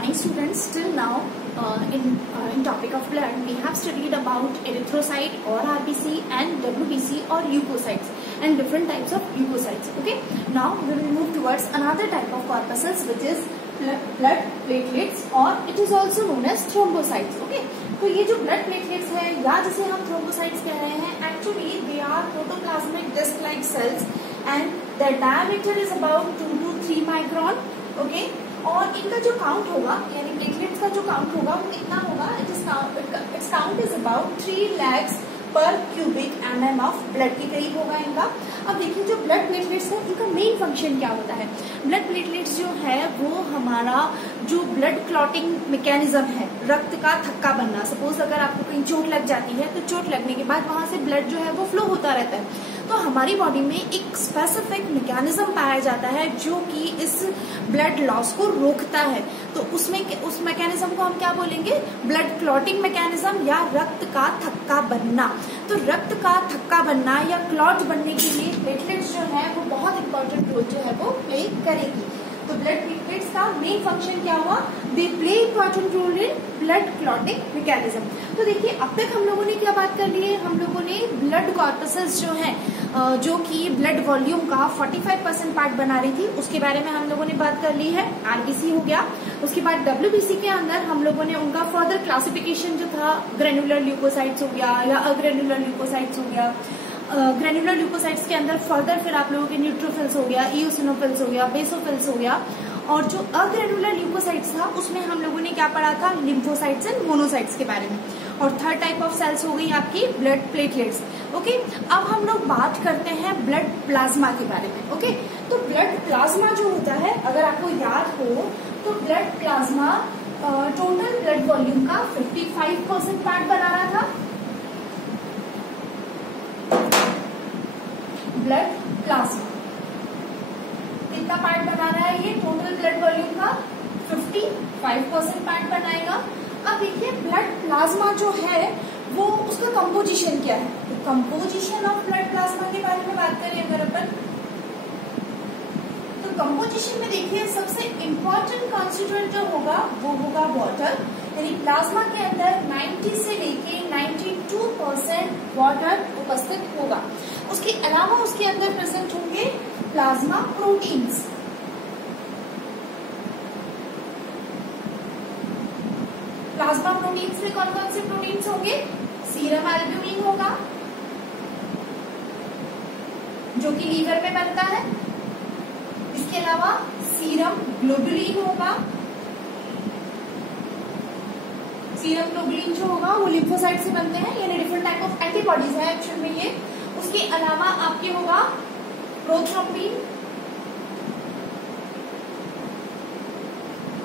morning students. Till now in topic of blood we have studied about erythrocyte or RBC and WBC or leukocytes and different types of leukocytes. Okay, now we will move towards another type of corpuscles which is blood platelets or it is also known as thrombocytes. Okay, तो ये जो blood platelets है या जिसे हम thrombocytes कह रहे हैं, actually they are protoplasmic disc like cells and their diameter is about 2 to 3 micron. Okay, और इनका जो काउंट होगा यानी प्लेटलेट्स का जो काउंट होगा वो कितना होगा, it's count is about 3 lakhs पर क्यूबिक mm ऑफ ब्लड के करीब होगा इनका। अब देखिए जो ब्लड प्लेटलेट्स है इनका मेन फंक्शन क्या होता है। ब्लड प्लेटलेट्स जो है वो हमारा जो ब्लड क्लॉटिंग मैकेनिज्म है, रक्त का थक्का बनना। सपोज अगर आपको कहीं चोट लग जाती है तो चोट लगने के बाद वहां से ब्लड जो है वो फ्लो होता रहता है, तो हमारी बॉडी में एक स्पेसिफिक मैकेनिज्म पाया जाता है जो कि इस ब्लड लॉस को रोकता है। तो उस मैकेनिज्म को हम क्या बोलेंगे, ब्लड क्लॉटिंग मैकेनिज्म या रक्त का थक्का बनना। तो रक्त का थक्का बनना या क्लॉट बनने के लिए प्लेटलेट्स जो है वो बहुत इंपॉर्टेंट रोल जो है वो प्ले करेगी। तो ब्लड प्लेटलेट्स का मेन फंक्शन क्या हुआ, they play important role in blood clotting mechanism. तो देखिए अब तक हम लोगों ने क्या बात कर ली है, हम लोगों ने ब्लड कॉर्पसेस जो है जो कि ब्लड वॉल्यूम का 45% पार्ट बना रही थी उसके बारे में हम लोगों ने बात कर ली है। आरबीसी हो गया, उसके बाद डब्ल्यूबीसी के अंदर हम लोगों ने उनका फर्दर क्लासिफिकेशन जो था ग्रेनुलर ल्यूकोसाइट्स हो गया या अग्रेनुलर ल्यूकोसाइट्स हो गया। ग्रेनुलर ल्यूकोसाइट्स के अंदर फर्दर फिर आप लोगों के न्यूट्रोफिल्स हो गया, इओसिनोफिल्स हो गया, बेसोफिल्स हो गया। और जो अग्रेनुलर ल्यूकोसाइट्स था उसमें हम लोगों ने क्या पढ़ा था, लिम्फोसाइट्स एंड मोनोसाइट्स के बारे में। और थर्ड टाइप ऑफ सेल्स हो गई आपकी ब्लड प्लेटलेट्स। ओके, अब हम लोग बात करते हैं ब्लड प्लाज्मा के बारे में। ओके, तो ब्लड प्लाज्मा जो होता है अगर आपको याद हो तो blood plasma total blood volume का 55% पार्ट बना रहा था। ब्लड प्लाज्मा कितना पार्ट बना रहा है, ये टोटल ब्लड वॉल्यूम का 55% पार्ट बनाएगा। अब देखिए ब्लड प्लाज्मा जो है वो उसका कंपोजिशन क्या है। तो कंपोजिशन ऑफ ब्लड प्लाज्मा के बारे में बात करें अगर अपन, तो कंपोजिशन में देखिए सबसे इम्पोर्टेंट कॉन्स्टिट्यूएंट जो होगा वो होगा वाटर। यानी प्लाज्मा के अंदर 90 से लेके 92% वाटर उपस्थित होगा। उसके अलावा उसके अंदर प्रेजेंट होंगे प्लाज्मा प्रोटीन्स। प्लाज्मा प्रोटीन्स में कौन कौन से प्रोटीन्स होंगे, सीरम एल्ब्यूमिन होगा जो कि लीवर में बनता है। इसके अलावा सीरम ग्लोबुलिन होगा, सीरम ग्लोबुलिन जो होगा वो लिम्फोसाइट से बनते हैं, यानी डिफरेंट टाइप ऑफ एंटीबॉडीज है एक्चुअल में ये। उसके अलावा आपके होगा प्रोथ्रोम्बिन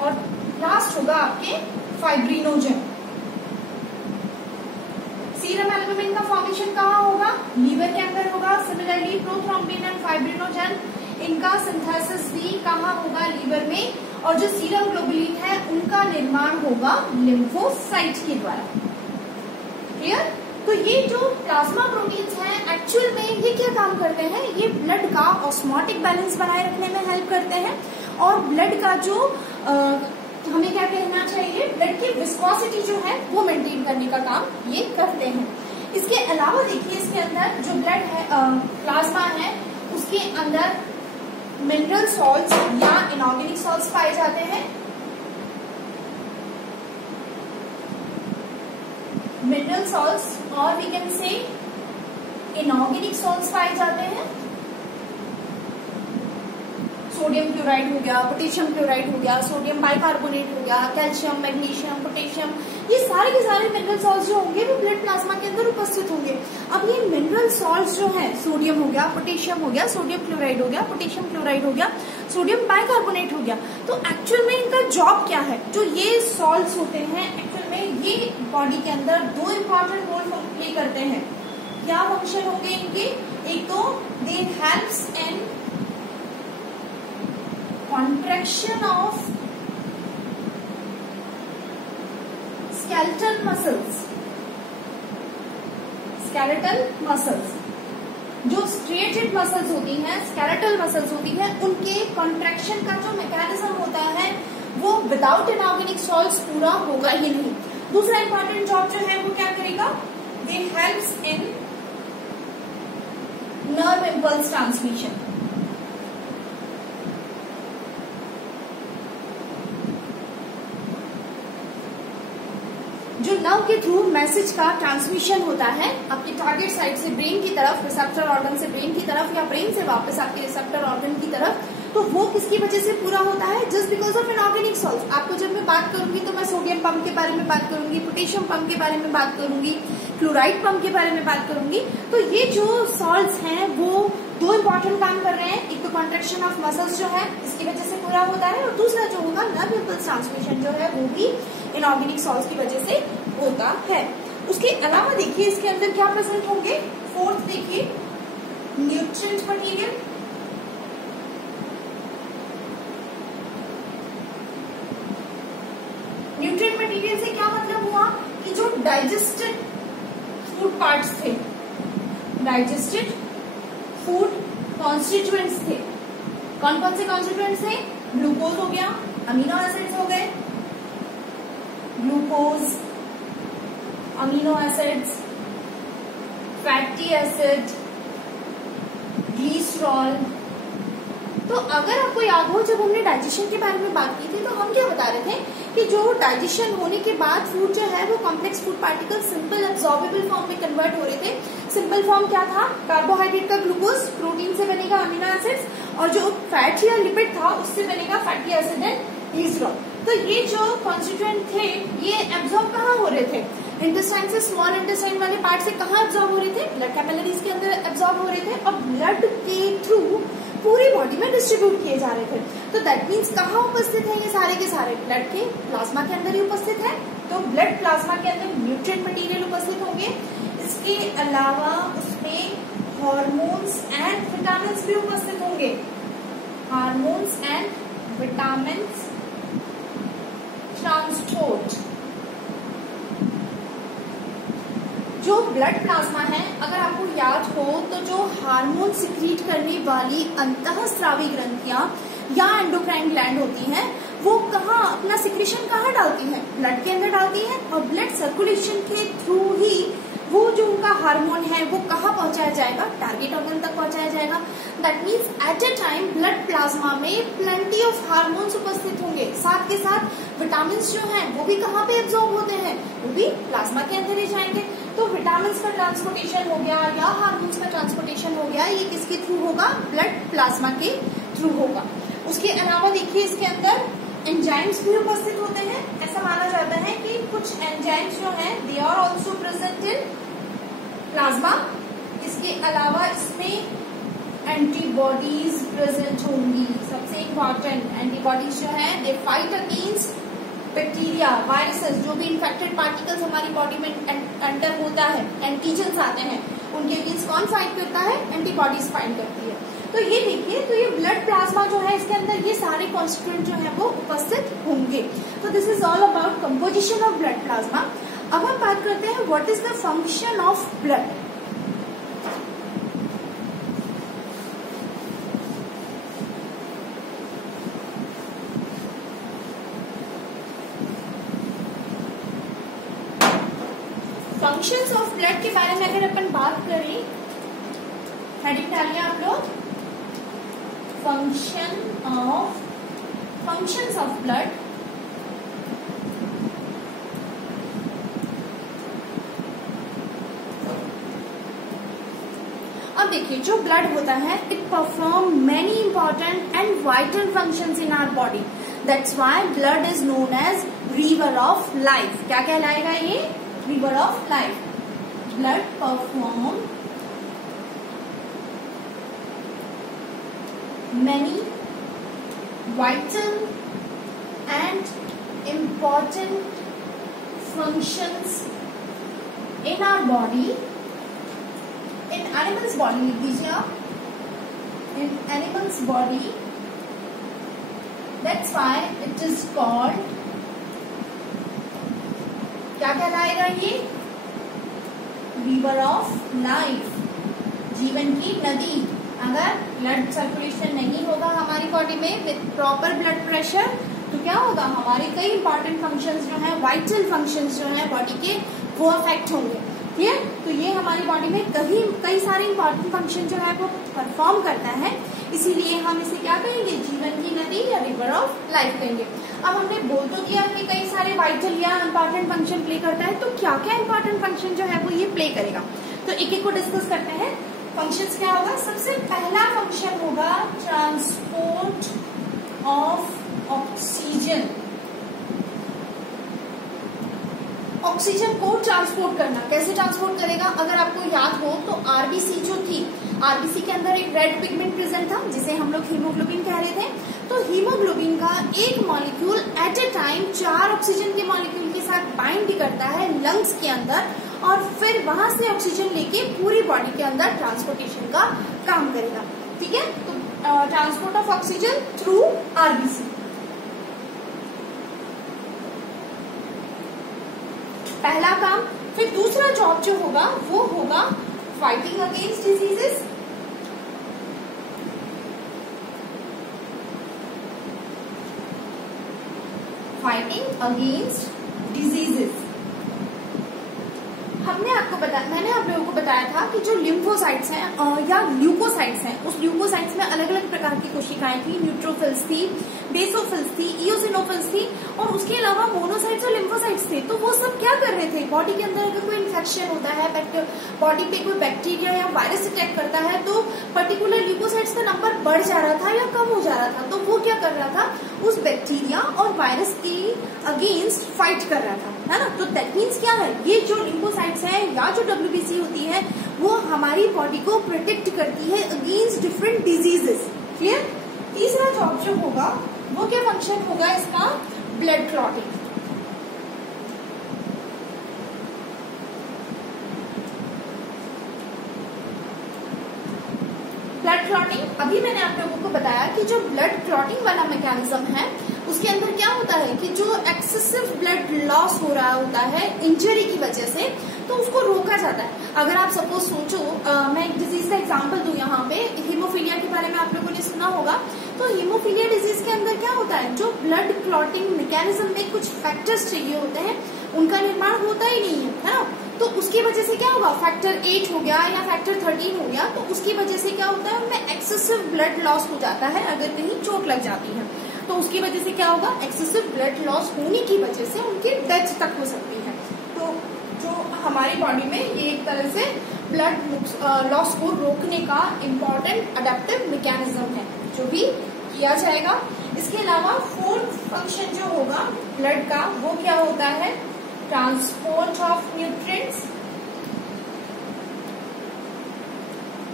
और लास्ट होगा आपके फाइब्रिनोजन। सीरम एल्ब्यूमिन का फॉर्मेशन कहाँ होगा, लीवर के अंदर होगा। सिमिलरली प्रोथ्रोम्बिन एंड फाइब्रिनोजन इनका सिंथेसिस भी कहाँ होगा, लीवर में। और जो सीरम ग्लोबुलिन है उनका निर्माण होगा लिम्फोसाइट के द्वारा। क्लियर। तो ये जो प्लाज्मा प्रोटीन्स हैं एक्चुअल में ये क्या काम करते हैं, ये ब्लड का ऑस्मोटिक बैलेंस बनाए रखने में हेल्प करते हैं और ब्लड का जो हमें क्या कहना चाहिए, ब्लड की विस्कोसिटी जो है वो मेंटेन करने का काम ये करते हैं। इसके अलावा देखिए इसके अंदर जो ब्लड है प्लाज्मा है उसके अंदर मिनरल सॉल्ट्स या इनऑर्गेनिक सॉल्ट्स पाए जाते हैं। मिनरल सॉल्ट्स और we can say inorganic salts पाए जाते हैं। सोडियम क्लोराइड हो गया, पोटेशियम क्लोराइड हो गया, सोडियम बाइकार्बोनेट हो गया, कैल्शियम, मैग्नीशियम, पोटेशियम, ये सारे के सारे मिनरल सॉल्ट्स जो होंगे वो ब्लड प्लाज्मा के अंदर उपस्थित होंगे। अब ये मिनरल सॉल्ट्स जो है, सोडियम हो गया, पोटेशियम हो गया, सोडियम क्लोराइड हो गया, पोटेशियम क्लोराइड हो गया, सोडियम बाइकार्बोनेट हो गया, तो एक्चुअल में इनका जॉब क्या है। जो ये सॉल्ट्स होते हैं एक्चुअल में ये बॉडी के अंदर 2 इम्पॉर्टेंट रोल प्ले करते हैं। क्या फंक्शन होंगे इनके, एक तो दे helps in contraction of skeletal muscles। skeletal muscles जो स्ट्रेटेड मसल्स होती हैं, स्केलेटल मसल्स होती हैं, उनके कॉन्ट्रैक्शन का जो मैकेनिज्म होता है वो विदाउट इनऑर्गेनिक सॉल्ट्स पूरा होगा ही नहीं। दूसरा इंपॉर्टेंट जॉब जो है वो क्या करेगा, दे helps in nerve impulse transmission. जो नर्व के थ्रू मैसेज का ट्रांसमिशन होता है आपके टारगेट साइड से ब्रेन की तरफ, रिसेप्टर ऑर्गन से ब्रेन की तरफ, या ब्रेन से वापस आपके रिसेप्टर ऑर्गन की तरफ, तो वो किसकी वजह से पूरा होता है, just because of inorganic salts. आपको जब मैं बात करूंगी तो मैं सोडियम पंप के बारे में बात करूंगी, पोटेशियम पंप के बारे में बात करूंगी, क्लोराइड पंप के बारे में बात करूंगी। तो ये जो सॉल्ट्स हैं वो दो इंपॉर्टेंट काम कर रहे हैं। एक तो कॉन्ट्रेक्शन ऑफ मसल्स जो है इसकी वजह से पूरा होता है, और दूसरा जो होगा नर्व इम्पल्स ट्रांसमिशन जो है वो भी इनऑर्गेनिक सॉल्ट्स की वजह से होता है। उसके अलावा देखिए इसके अंदर क्या प्रेजेंट होंगे। फोर्थ देखिए, न्यूट्रिएंट मटेरियल। न्यूट्रिएंट मटेरियल से क्या मतलब हुआ कि जो डाइजेस्टेड फूड पार्ट्स थे, डाइजेस्टेड फूड कॉन्स्टिट्यूएंट्स थे। कौन कौन से कॉन्स्टिट्यूएंट्स थे, ग्लूकोज हो गया, अमीनो एसिड्स हो गए, glucose, amino acids, fatty acid, glycerol. तो अगर आपको याद हो जब हमने डाइजेशन के बारे में बात की थी तो हम क्या बता रहे थे कि जो डाइजेशन होने के बाद फूड जो है वो complex food particle simple absorbable form में कन्वर्ट हो रहे थे। सिंपल फॉर्म क्या था, कार्बोहाइड्रेट का ग्लूकोज, प्रोटीन से बनेगा अमीनो एसिड्स, और जो फैट या लिपिड था उससे बनेगा फैटी एसिड एंड ग्लिसरॉल। तो ये जो कॉन्स्टिट्यूएंट थे ये एब्जॉर्ब कहाँ हो रहे थे, इंटेस्टाइन से, स्मॉल इंटेस्टाइन वाले पार्ट से कहाँ एब्जॉर्ब हो रहे थे, ब्लड कैपिलरीज के अंदर एब्जॉर्ब हो रहे थे, और ब्लड के थ्रू पूरी बॉडी में डिस्ट्रीब्यूट किए जा रहे थे। तो दैट मीन्स कहाँ उपस्थित है ये सारे के सारे, ब्लड के प्लाज्मा के अंदर ही उपस्थित है। तो ब्लड प्लाज्मा के अंदर न्यूट्रिएंट मटेरियल उपस्थित होंगे। इसके अलावा उसमें हार्मोन्स एंड विटामिन भी उपस्थित होंगे, हार्मोन्स एंड विटामिन ट्रांसपोर्ट। जो ब्लड प्लाज्मा है, अगर आपको याद हो तो जो हार्मोन सिक्रीट करने वाली अंतःस्रावी ग्रंथियां या एंडोक्राइन ग्लैंड होती हैं वो कहाँ अपना सिक्रीशन कहाँ डालती हैं, ब्लड के अंदर डालती हैं, और ब्लड सर्कुलेशन के थ्रू ही वो जो उनका हार्मोन है वो कहाँ पहुंचाया जाएगा, टारगेट ऑर्गन तक पहुंचाया जाएगा। That means at a time blood plasma में प्लेंटी ऑफ हार्मोन्स उपस्थित होंगे, साथ के साथ विटामिन जो हैं वो भी कहाँ पे एब्जॉर्ब होते हैं, वो भी प्लाज्मा के अंदर ही जाएंगे। तो विटामिन का ट्रांसपोर्टेशन हो गया या हार्मोन्स का ट्रांसपोर्टेशन हो गया, ये किसके थ्रू होगा, ब्लड प्लाज्मा के थ्रू होगा। उसके अलावा देखिए इसके अंदर एंजाइम्स भी उपस्थित होते हैं। ऐसा माना जाता है कि कुछ एंजाइम्स जो हैं they are also present in plasma. इसके अलावा इसमें एंटीबॉडीज प्रेजेंट होंगी। सबसे इम्पोर्टेंट एंटीबॉडीज जो है they fight against bacteria, viruses, जो भी इन्फेक्टेड पार्टिकल्स हमारी बॉडी में एंटर होता है, एंटीजन्स आते हैं, उनके अगेंस्ट कौन फाइट करता है, एंटीबॉडीज फाइट करती है। तो ये देखिए, तो ये ब्लड प्लाज्मा जो है इसके अंदर ये सारे कॉन्स्टिट्यूएंट जो है वो उपस्थित होंगे। तो this is all about composition of blood plasma. अब हम बात करते हैं what is the function of blood. Functions of blood के बारे में अगर अपन बात करें, हेडिंग डालिए आप लोग, फंक्शंस ऑफ ब्लड। अब देखिए जो ब्लड होता है it perform many important and vital functions in our body. That's why blood is known as river of life. क्या कहलाएगा ये, river of life. Blood perform many vital and important functions in our body, in animals body लिख दीजिए आप, in animals body, that's why it is called, क्या कहलाएगा ये, river of life, जीवन की नदी। अगर ब्लड सर्कुलेशन नहीं होगा हमारी बॉडी में विथ प्रॉपर ब्लड प्रेशर तो क्या होगा, हमारे कई इंपॉर्टेंट फंक्शंस जो हैं, वाइटल फंक्शंस जो हैं बॉडी के, वो अफेक्ट होंगे। क्लियर? तो ये हमारी बॉडी में कई सारे इंपॉर्टेंट फंक्शन जो है वो परफॉर्म करता है, इसीलिए हम इसे क्या कहेंगे, जीवन की नदी या रिवर ऑफ लाइफ कहेंगे। अब हमने बोल तो किया कि कई सारे वाइटल या इंपॉर्टेंट फंक्शन प्ले करता है, तो क्या क्या इंपॉर्टेंट फंक्शन जो है वो ये प्ले करेगा, तो एक एक को डिस्कस करते हैं। फंक्शंस क्या होगा, सबसे पहला फंक्शन होगा ट्रांसपोर्ट ऑफ ऑक्सीजन। ऑक्सीजन को ट्रांसपोर्ट करना, कैसे ट्रांसपोर्ट करेगा, अगर आपको याद हो तो आरबीसी जो थी, आरबीसी के अंदर एक रेड पिगमेंट प्रेजेंट था जिसे हम लोग हीमोग्लोबिन कह रहे थे। तो हीमोग्लोबिन का एक मॉलिक्यूल एट ए टाइम 4 ऑक्सीजन के मॉलिक्यूल के साथ बाइंड करता है लंग्स के अंदर, और फिर वहां से ऑक्सीजन लेके पूरी बॉडी के अंदर ट्रांसपोर्टेशन का काम करेगा। ठीक है, तो transport of oxygen through RBC, पहला काम। फिर दूसरा जॉब जो होगा वो होगा fighting against diseases. Fighting against diseases, मैंने आप लोगों को बताया था कि जो लिम्फोसाइट्स हैं या ल्यूकोसाइट्स हैं, उस ल्यूकोसाइट्स में अलग अलग प्रकार की कोशिकाएं थी, न्यूट्रोफिल्स थी, बेसोफिल्स थी, इओसिनोफिल्स थी, और उसके अलावा मोनोसाइट्स और लिम्फोसाइट्स थे। तो वो सब क्या कर रहे थे, बॉडी के अंदर अगर कोई इन्फेक्शन होता है, बॉडी पे कोई बैक्टीरिया या वायरस अटैक करता है, तो पर्टिकुलर ल्यूकोसाइट्स का नंबर बढ़ जा रहा था या कम हो जा रहा था, तो वो क्या कर रहा था, उस बैक्टीरिया और वायरस के अगेंस्ट फाइट कर रहा था, है ना। तो दैट मीन्स क्या है, ये जो लिम्फोसाइट्स है या जो डब्ल्यूबीसी होती है वो हमारी बॉडी को प्रोटेक्ट करती है अगेंस्ट डिफरेंट डिजीजेस। क्लियर? तीसरा जॉब जो होगा वो क्या फंक्शन होगा इसका, ब्लड क्लॉटिंग। ब्लड क्लॉटिंग, अभी मैंने आप लोगों को बताया कि जो ब्लड क्लॉटिंग वाला मैकेनिज्म है उसके अंदर क्या होता है कि जो एक्सेसिव ब्लड लॉस हो रहा होता है इंजरी की वजह से, तो उसको रोका जाता है। अगर आप सपोज सोचो, मैं एक डिजीज का एग्जांपल दूं यहाँ पे, हीमोफीलिया के बारे में आप लोगों ने सुना होगा। तो हीमोफीलिया डिजीज के अंदर क्या होता है, जो ब्लड क्लॉटिंग मैकेनिज्म में कुछ फैक्टर्स चाहिए होते हैं, उनका निर्माण होता ही नहीं है ना। तो उसकी वजह से क्या होगा, फैक्टर 8 हो गया या फैक्टर 13 हो गया, तो उसकी वजह से क्या होता है, उनमें एक्सेसिव ब्लड लॉस हो जाता है। अगर कहीं चोट लग जाती है तो उसकी वजह से क्या होगा, एक्सेसिव ब्लड लॉस होने की वजह से उनकी डेथ तक हो सकती है। तो जो हमारी बॉडी में ये एक तरह से ब्लड लॉस को रोकने का इम्पोर्टेंट अडेप्टिव मैकेनिज्म है जो भी किया जाएगा। इसके अलावा फोर्थ फंक्शन जो होगा ब्लड का, वो क्या होता है, ट्रांसपोर्ट ऑफ न्यूट्रिएंट्स।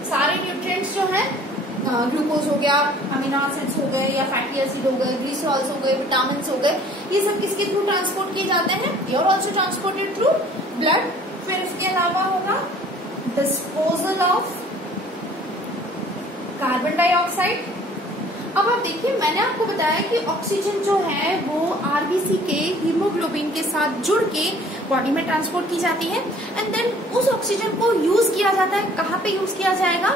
सारे न्यूट्रिएंट्स जो है, ग्लूकोज हो गया, अमीनो एसिड्स हो गए या फैटी एसिड हो गए, ग्लिसरॉल्स हो गए, विटामिन हो गए, ये सब किसके थ्रू ट्रांसपोर्ट किए जाते हैं, ये are also transported through blood. फिर इसके अलावा होगा डिस्पोजल ऑफ कार्बन डाइऑक्साइड। अब आप देखिए, मैंने आपको बताया कि ऑक्सीजन जो है वो आरबीसी के हीमोग्लोबिन के साथ जुड़ के बॉडी में ट्रांसपोर्ट की जाती है, एंड देन उस ऑक्सीजन को यूज किया जाता है। कहाँ पे यूज किया जाएगा,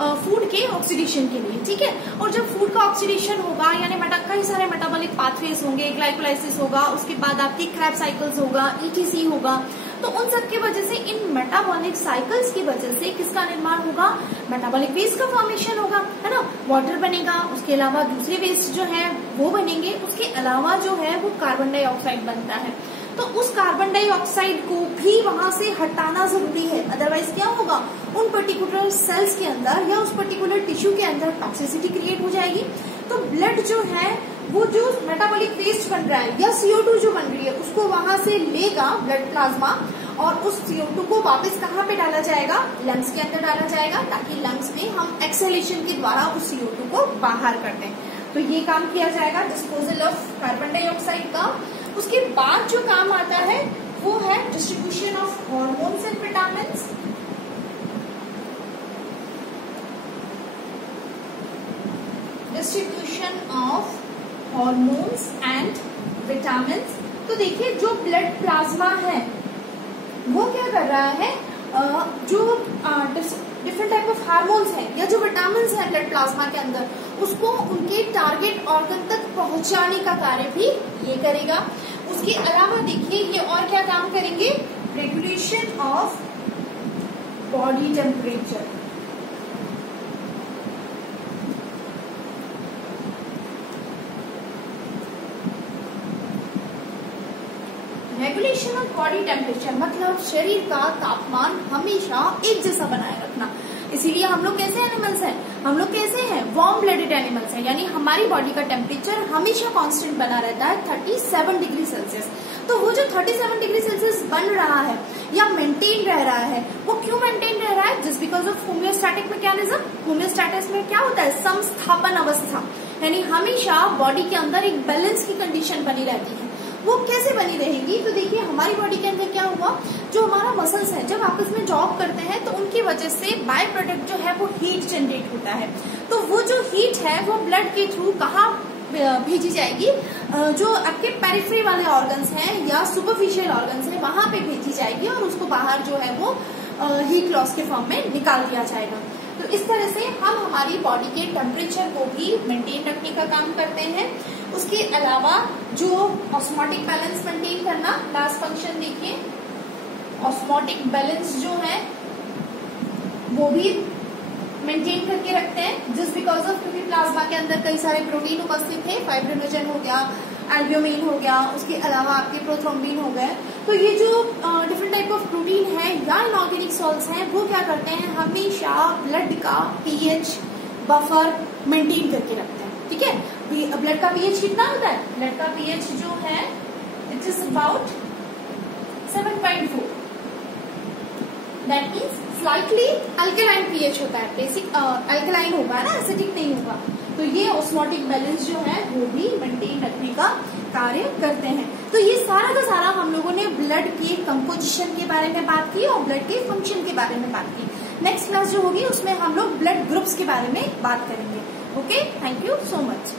फूड के ऑक्सीडेशन के लिए। ठीक है, और जब फूड का ऑक्सीडेशन होगा, यानी कई सारे मेटाबॉलिक पाथवेज होंगे, ग्लाइकोलाइसिस होगा, उसके बाद आपकी क्रैब साइकिल्स होगा, ईटीसी होगा, तो उन सब की वजह से, इन मेटाबॉलिक साइकिल्स की वजह से किसका निर्माण होगा, मेटाबॉलिक वेस्ट का फॉर्मेशन होगा, है ना। वाटर बनेगा, उसके अलावा दूसरे वेस्ट जो है वो बनेंगे, उसके अलावा जो है वो कार्बन डाइऑक्साइड बनता है। तो उस कार्बन डाइऑक्साइड को भी वहां से हटाना जरूरी है, अदरवाइज क्या होगा, उन पर्टिकुलर सेल्स के अंदर या उस पर्टिकुलर टिश्यू के अंदर टॉक्सिसिटी क्रिएट हो जाएगी। तो ब्लड जो है वो जो मेटाबॉलिक वेस्ट बन रहा है या CO2 जो बन रही है उसको वहां से लेगा ब्लड प्लाज्मा, और उस CO2 को वापस कहाँ पे डाला जाएगा, लंग्स के अंदर डाला जाएगा, ताकि लंग्स में हम एक्सहेलेशन के द्वारा उस CO2 को बाहर कर दें। तो ये काम किया जाएगा डिस्पोजल ऑफ कार्बन डाइऑक्साइड का। उसके बाद जो काम आता है वो है distribution of hormones and vitamins. Distribution of hormones and vitamins. तो देखिए, जो ब्लड प्लाज्मा है वो क्या कर रहा है, जो डिफरेंट टाइप ऑफ हार्मोन्स हैं या जो विटामिन्स हैं ब्लड प्लाज्मा के अंदर, उसको उनके टारगेट ऑर्गन तक पहुंचाने का कार्य भी ये करेगा। उसके अलावा देखिए ये और क्या काम करेंगे, regulation of body temperature. Regulation of body temperature मतलब शरीर का तापमान हमेशा एक जैसा बनाए रखना। इसीलिए हम लोग कैसे एनिमल्स हैं, हम लोग कैसे हैं, वार्म ब्लडेड एनिमल्स हैं, यानी हमारी बॉडी का टेम्परेचर हमेशा कांस्टेंट बना रहता है 37 डिग्री सेल्सियस। तो वो जो 37 डिग्री सेल्सियस बन रहा है या मेंटेन रह रहा है, वो क्यों मेंटेन रह रहा है, just because of homeostatic mechanism. Homeostasis में क्या होता है, समस्थापन अवस्था, यानी हमेशा बॉडी के अंदर एक बैलेंस की कंडीशन बनी रहती है। वो कैसे बनी रहेगी, तो देखिए हमारी बॉडी के अंदर क्या हुआ, जो हमारा मसल्स है जब आपस में जॉब करते हैं तो उनकी वजह से बाय प्रोडक्ट जो है वो हीट जनरेट होता है। तो वो जो हीट है वो ब्लड के थ्रू कहाँ भेजी जाएगी, जो आपके पेरिफेरी वाले ऑर्गन्स हैं या सुपरफिशियल ऑर्गन्स हैं वहां पे भेजी जाएगी और उसको बाहर जो है वो हीट लॉस के फॉर्म में निकाल दिया जाएगा। तो इस तरह से हम हमारी बॉडी के टेम्परेचर को भी मेंटेन रखने का काम करते हैं। उसके अलावा जो ऑस्मोटिक बैलेंस मेंटेन करना, लास्ट फंक्शन देखिए, ऑस्मोटिक बैलेंस जो है वो भी मेंटेन करके रखते हैं, जस्ट बिकॉज ऑफ क्योंकि प्लाज्मा के अंदर कई सारे प्रोटीन उपस्थित थे, फाइब्रिनोजन हो गया, एल्ब्यूमिन हो गया, उसके अलावा आपके प्रोथ्रोम्बिन हो गए। तो ये जो डिफरेंट टाइप ऑफ प्रोटीन है या इनऑर्गेनिक सॉल्ट्स हैं वो क्या करते हैं, हमेशा ब्लड का पीएच बफर मेंटेन करके रखते हैं। ठीक है, ब्लड का पीएच कितना होता है, ब्लड का पीएच जो है it is about 7.4, that means slightly alkaline pH होता है, बेसिक अल्कलाइन होगा ना, एसिडिक नहीं होगा। तो ये ऑस्मोटिक बैलेंस जो है वो भी मेंटेन रखने का कार्य करते हैं। तो ये सारा का सारा हम लोगों ने ब्लड के कंपोजिशन के बारे में बात की और ब्लड के फंक्शन के बारे में बात की। नेक्स्ट क्लास जो होगी उसमें हम लोग ब्लड ग्रुप्स के बारे में बात करेंगे। Okay, thank you so much.